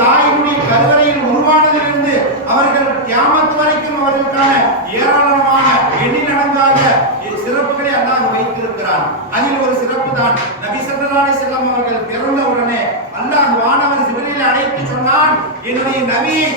தாயினுடைய கருவறையில் உருவானதிலிருந்து அவர்கள் கியாமத் வரைக்கும் அவர்களுக்கான ஏராளமான எண்ணி நடந்தாத சிறப்புகளை அல்லாஹ் வைத்திருக்கிறான். அதில் ஒரு சிறப்பு தான் நபி ஸல்லல்லாஹு அலைஹி வஸல்லம் அவர்கள் பிறந்த உடனே அல்லாஹ் வானவர் ஜிப்ரீலை அழைத்து சொன்னான், என்னுடைய நபியை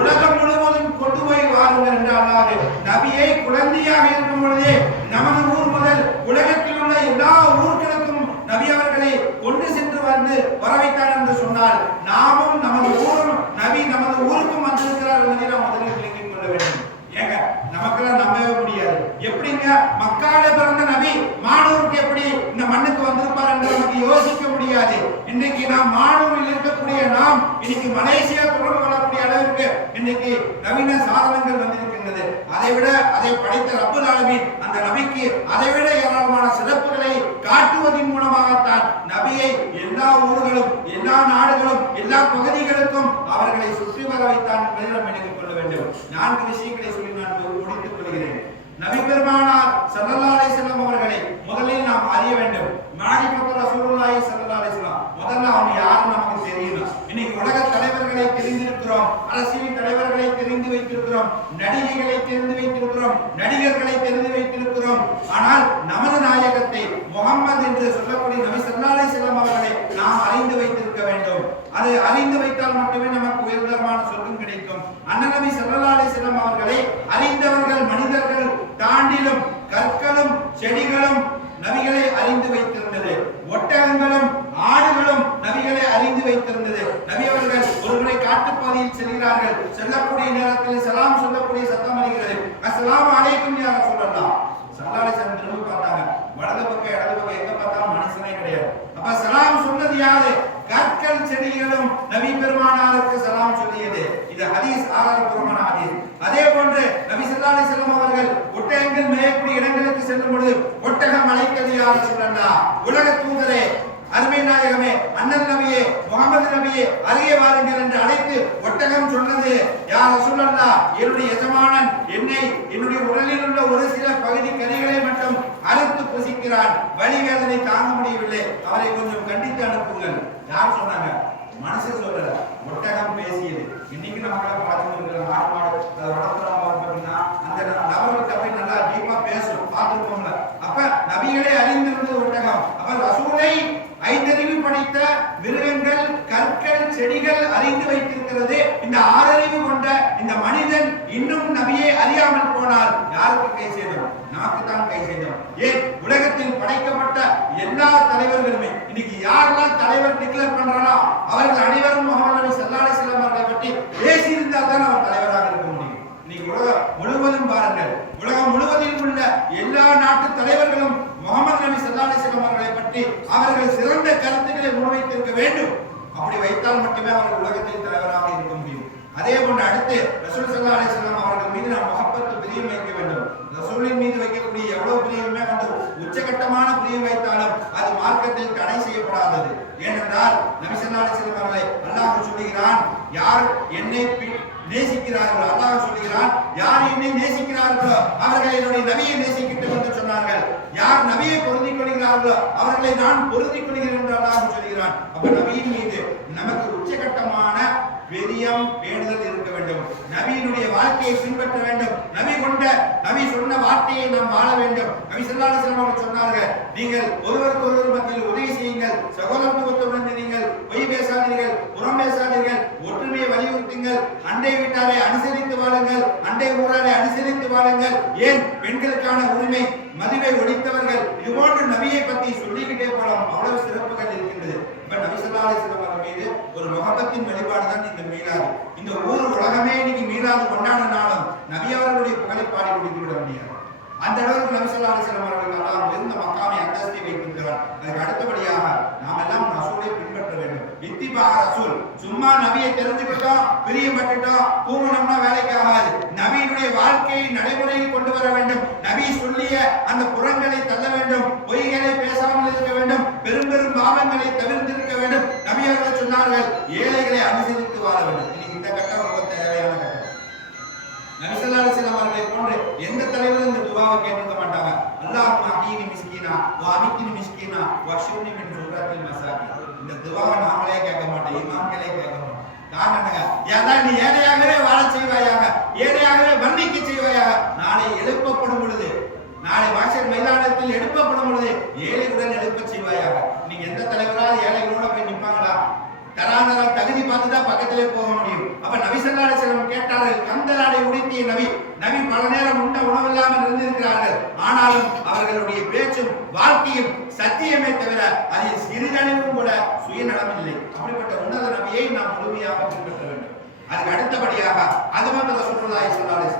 உலகம் முழுவதும் கொண்டு போய் வாருங்கள் என்று. அல்லாஹ் நபியை குழந்தையாக இருக்கும் பொழுதே நமது ஊர் முதல் உலகத்தில் உள்ள எல்லா ஊர்களுக்கும் நபி அவர்களை கொண்டு சென்று வந்து வரவைத்தான் என்று சொன்னால், நாமும் நமது ஊரும் நபி நமது ஊருக்கும் வந்திருக்கிறார் என்பதை நாம் முதலில் விளங்கிக் கொள்ள வேண்டும். ஏங்க நமக்கெல்லாம் நம்பவே முடியாது. எப்படிங்க மக்கால பிறந்த நபி மானூருக்கு எப்படி இந்த மண்ணுக்கு வந்திருப்பார் என்று நமக்கு யோசிக்க முடியாது. இன்னைக்கு நாம் மானூரில் இருக்கக்கூடிய நாம் இன்னைக்கு மலேசியா தொடர்பு கொள்ளக்கூடிய அளவிற்கு இன்னைக்கு நவீன சாதனங்கள் வந்திருக்கின்றது. அதைவிட அதை படைத்த ரப்பல் ஆலமீன் அந்த நபிக்கு அதைவிட ஏராளமான சிறப்புகளை காட்டுவதன் மூலமாகத்தான் நபியை எல்லா ஊர்களும் எல்லா நாடுகளும் எல்லா பகுதிகளுக்கும் அவர்களை சுற்றி வர வைத்தான் என்பதை நாம் நினைத்துக் கொள்ள வேண்டும். 4 விஷயங்களை சொல்லி நான் முடித்துக் கொள்கிறேன். நபி பெருமானார் ஸல்லல்லாஹு அலைஹி வஸல்லம் அவர்களை முதலில் நாம் அறிய வேண்டும். மாரிஃபத்து ரசூலுல்லாஹி ஸல்லல்லாஹு அலைஹி வஸல்லம், முதல்ல அவங்க யாருன்னு நமக்கு தெரியணும். இன்னைக்கு உலக தலைவர்களை தெரிந்திருக்கிறோம், அரசியல் தலைவர்களை தெரிந்து வைத்திருக்கிறோம், நடிகைகளை தெரிந்து வைத்திருக்கிறோம், நடிகர்களை தெரிந்து வைத்திருக்கிறோம். ஆனால் நமது நாயகத்தை முஹம்மது என்று சொல்லக்கூடிய நபி ஸல்லல்லாஹு அலைஹி வஸல்லம் அவர்களை நாம் அறிந்து வைத்திருக்க வேண்டும். அதை அறிந்து வைத்தால் மட்டுமே நமக்கு உயர்தரமான சொர்க்கம் கிடைக்கும். அண்ணன் நபி ஸல்லல்லாஹு அலைஹி வஸல்லம் அவர்களை அறிந்தவர்கள் மனிதர்கள் தாண்டிலும் கற்களும் செடிகளும் நபிகளை அறிந்து வைத்திருந்தது. ஒட்டகங்களும் ஆடுகளும் நபிகளை அறிந்து வைத்திருந்தது. நபி அவர்கள் ஒருமுறை காட்டுப்பாதையில் செல்கிறார்கள். செல்லக்கூடிய நேரத்தில் சலாம் சொல்லக்கூடிய சத்தம் வருகிறது. அஸ்ஸலாமு அலைக்கும் யா ரசூலல்லாஹ். ஸல்லல்லாஹு அலைஹி வஸல்லம் திரும்பி பார்த்தாங்க. வலது பக்கம் இடது பக்கம் எங்க பார்த்தாலும் மனுஷனே கிடையாது. அப்ப சலாம் சொன்னது யாரு? கற்கள் செடிகளும் நபி பெருமானாருக்கு சலாம் சொல்லியது. இது ஹதீஸ், ஆதாரபூர்வமான ஹதீஸ். அதே போன்று நபி ஸல்லல்லாஹு அலைஹி வஸல்லம் அவர்கள் ஒட்டகங்கள் மேயக்கூடிய இடங்களுக்கு செல்லும் பொழுது ஒட்டகம் அழைத்தது யா ரசூலல்லாஹ், உலக தூதரே, அருமை நாயகமே, அண்ணன் நபியே, முகமது நபியே, அருகே வாருங்கள் என்று அழைத்து ஒட்டகம் சொன்னது, யா ரசூலல்லாஹ், என்னுடைய எஜமானன் என்னுடைய உடலில் உள்ள ஒரு சில பகுதி கறிகளை மட்டும் அறுத்து புசிக்கிறான், வலி வேதனை தாங்க முடியவில்லை, அவரை கொஞ்சம் கண்டித்து அனுப்புங்கள். யார் சொன்னாங்க? மனசு சொல்லல, ஒட்டகம் பேசியது. இன்னைக்கு நம்மள பார்த்துட்டு மாடு அதை வளர்த்துறோம் பார்த்தீங்கன்னா அந்த நபர்களுக்கு அப்படி நல்லா டீப்பா பேசும், பார்த்துருக்கோம்ல. அப்ப நபிகளை அறிந்திருந்தது ஒட்டகம். அப்ப ரசூலை ஐந்தறிவு படைத்த மிருகங்கள் கற்கள் செடிகள் அறிந்து வைத்திருக்கிறது. இந்த 6 அறிவு கொண்ட இந்த மனிதன் இன்னும் நபியை அறியாமல் போனால் யாருக்கு கை சேரும்? நமக்கு தான் கை சேரும். ஏன் உலகத்தில் படைக்கப்பட்ட எல்லா தலைவர்களுமே இன்னைக்கு யாரெல்லாம் தலைவர் டிக்ளேர் பண்றானோ அவர்கள் அனைவரும் முஹம்மது நபி ஸல்லல்லாஹு அலைஹி வஸல்லம் அவர்களை பற்றி பேசியிருந்தால் தான் அவர் தலைவராக இருக்க முடியும். இன்னைக்கு உலகம் முழுவதும் பாருங்கள், உலகம் முழுவதிலும் உள்ள எல்லா நாட்டு தலைவர்களும் முஹம்மது நபி ஸல்லல்லாஹு அலைஹி வஸல்லம் அவர்களை பற்றி அவர்கள் சிறந்த கருத்துக்களை முன்வைத்திருக்க வேண்டும். அப்படி வைத்தால் மட்டுமே அவர்கள் உலகத்தில் தலைவராக இருக்க முடியும். அதே போன்று அடுத்து ரசூல் ஸல்லல்லாஹு அலைஹி வஸல்லம் அவர்கள் மீது நாம் முஹப்பத் பிரியம் வைக்க வேண்டும். ரசூலின் மீது வைக்கக்கூடிய எவ்வளவு பிரியமே வந்து உச்சகட்டமான பிரியம் வைத்தாலும் அது மார்க்கத்தில் தடை செய்யப்படாதது. ஏனென்றால் நபி ஸல்லல்லாஹு அலைஹி வஸல்லம் அவர்களை அல்லாஹ் சொல்கிறான், யார் என்னை நேசிக்கிறார்களோ, அல்லாஹ் சொல்கிறான், யார் என்னை நேசிக்கிறார்களோ அவர்கள் என்னுடைய நபியை நேசிக்கட்டும் என்று சொன்னார்கள். யார் நபியை பொருந்திக் கொள்கிறார்களோ அவர்களை நான் பொருந்திக் கொள்கிறேன் என்று அல்லாஹ் சொல்கிறான். அப்ப நபியின் மீது நமக்கு உச்சகட்டமான பிரியம் வேண்டுதல் இருக்க வேண்டும். நபியினுடைய வாழ்க்கையை பின்பற்ற வேண்டும். நபி சொன்ன வார்த்தையை நாம் வாழ வேண்டும். நபி ஸல்லல்லாஹு அலைஹி வஸல்லம் அவர்கள் சொன்னார்கள், நீங்கள் ஒருவருக்கு ஒருவர் மத்தியில் உதவி செய்யுங்கள், சகோதரத்துவத்துடன் நீங்கள் பொய் பேசாதீர்கள், புறம் பேசாதீர்கள், ஒற்றுமையை வலியுறுத்துங்கள், அண்டை வீட்டாரை அனுசரித்து வாழுங்கள், அண்டை ஊராரை அனுசரித்து வாழுங்கள். ஏன் பெண்களுக்கான உரிமை, மதுவை ஒழித்தவர்கள், இது போன்று நபியை பற்றி சொல்லிக்கிட்டே போலாம். அவ்வளவு சிறப்புகள் இருக்கின்றது. நபி ஸல்லல்லாஹு அலைஹி வஸல்லம் அவர்கள் மீது ஒரு முஹப்பத்தின் வெளிப்பாடு தான் இந்த மீலாது. இந்த ஊர் உலகமே இன்னைக்கு மீலாது கொண்டாடினாலும் நபி அவர்களுடைய புகழை பாடி முடித்து விட முடியாது. அந்த அளவுக்கு நபி ஸல்லல்லாஹு அலைஹி வஸல்லம் அவர்கள் எல்லாம் இருந்த மக்காமை அந்தஸ்தை வைத்திருக்கிறார். அதுக்கு அடுத்தபடியாக நாம் எல்லாம் ரசூலை பின்பற்ற வேண்டும். இத்திபா ரசூல். சும்மா நபியை தெரிஞ்சுக்கிட்டோம், பிரியப்பட்டுட்டோம், தூங்கணும்னா வேலைக்கு ஆகாது. நபியினுடைய வாழ்க்கையை நடைமுறையில் கொண்டு வர வேண்டும். நபி சொல்லிய அந்த புறங்களை தள்ள வேண்டும், பொய்களை பேசாமல் இருக்க வேண்டும், பெரும் பெரும் பாவங்களை தவிர்த்திருக்க வேண்டும். நபி அவர்கள் சொன்னார்கள், ஏழைகளை அனுசரித்து வாழ வேண்டும். இன்னைக்கு இந்த கட்டம் ரொம்ப தேவையான கட்டம். நபி ஸல்லல்லாஹு அலைஹி வஸல்லம் அவர்களை போன்று எந்த தலைவரும் இந்த துஆவை கேட்டிருக்க மாட்டாங்க. அல்லாஹும்ம அஹ்யினி மிஸ்கீனா வ அமித்னி மிஸ்கீனா வ அஹ்ஷுர்னி மின் ஜும்ரத்தில் மசாகின். இந்த துஆவை நாமளே கேட்க மாட்டோம், இமாம்களே கேட்க மாட்டோம். காரணம் என்னங்க? ஏன்னா நீ ஏழையாகவே வாழ செய்வாயாக, ஏழையாகவே வர்ணிக்க செய்வாயாக. நாளை எழுப்பப்படும் பொழுது, நாளை வாசல் மைதானத்தில் எழுப்பப்படும் பொழுது ஏழைகளுடன் எழுப்ப செய்வாயாக. நீங்க எந்த தலைவரால் ஏழைகளோட போய் நிற்பாங்களா? தராதரா தகுதி பார்த்துதான் பக்கத்திலே போக முடியும். அப்ப நபி ஸல்லல்லாஹு அலைஹி வஸல்லம் கேட்டார்கள், கந்தலாடை உடுத்திய நபி பல நேரம் உண்ட உணவில்லாமல் இருந்திருக்கிறார்கள். ஆனாலும் அவர்களுடைய பேச்சும் வாழ்க்கையும் சத்தியமே தவிர அதில் சிறிதளவும் கூட சுயநலம் இல்லை. அப்படிப்பட்ட உன்னத நபியை நாம் முழுமையாக பின்பற்ற வேண்டும். அதுக்கு அடுத்தபடியாக அதுமத் ரசூலுல்லாஹி ஸல்லல்லாஹு அலைஹி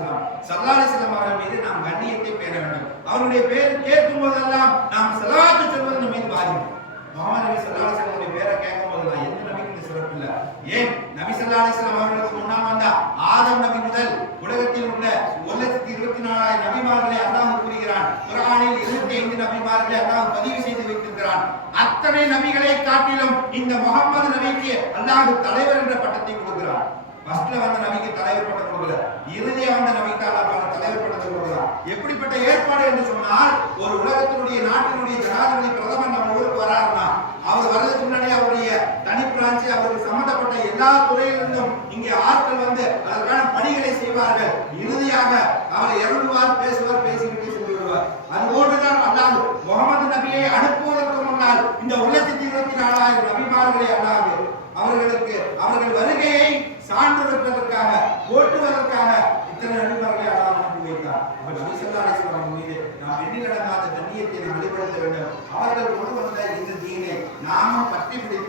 வஸல்லம் அவர்கள் மீது நாம் கண்ணியத்தை பேண வேண்டும். அவருடைய பேர் கேட்கும் போதெல்லாம் நாம் ஸலவாத்து சொல்வது நம் மீது வாஜிப். முஹம்மது நபி ஸல்லல்லாஹு அலைஹி வஸல்லம் பேரை கேட்கும் போதெல்லாம் எந்த நபிக்கு சிறப்பு இல்லை. ஏன்? நபி ஸல்லல்லாஹு அலைஹி வஸல்லம் அவர்களுக்கு முன்னால் வந்த ஆதம் நபி முதல் உலகத்தில் உள்ள 1,24,000 நபிமார்களை அல்லாஹ் கூறுகிறான். குர்ஆனில் 25 நபிமார்களை அல்லாஹ் பதிவு செய்து வைத்திருக்கிறான். அத்தனை நபிகளை காட்டிலும் இந்த முஹம்மது நபிக்கு அல்லாஹ் தலைவர் என்ற பட்டத்தை கொடுக்கிறான். ஃபர்ஸ்ட்ல வந்த நபிக்கு தலைவர் பட்டம் கொடுக்கல, இறுதியா வந்த நபிக்கு அல்லாஹ் தலைவர் பட்டத்தை கொடுக்கிறான். எப்படிப்பட்ட ஏற்பாடு என்று சொன்னால், ஒரு உலகத்தினுடைய நாட்டினுடைய ஜனாதிபதி பிரதமர் நம்ம ஊருக்கு வராருன்னா, அவர் வர்றதுக்கு முன்னாடி அவருடைய தனி பிரான்ச்சு, அவருக்கு சம்பந்தப்பட்ட எல்லா துறையிலிருந்தும் இங்கே ஆட்கள் வந்து அதற்கான பணிகளை செய்வார்கள். இறுதியாக அவர் இறங்குவார், பேசுவார், பேசிக்கிட்டே சென்று விடுவார். அதுபோன்றுதான் அல்லாஹ் முஹம்மது நபியை அனுப்புவதற்கு முன்னால் இந்த 1,24,000 நபிமார்களை அல்லாஹ் அவர்களுக்கு அவர்கள் வருகையை சான்றிதழ்வதற்காக, போற்றுவதற்காக இத்தனை நபிமார்களை அல்லாஹ் அனுப்பி வைத்தார். அப்ப நபி ஸல்லல்லாஹு அலைஹி வஸல்லம் மீது நாம் எண்ணிலடங்காத கண்ணியத்தை நாம் வெளிப்படுத்த வேண்டும். அவர்கள் கொண்டு வந்த இந்த தீனை நாமும் பற்றி பிடித்து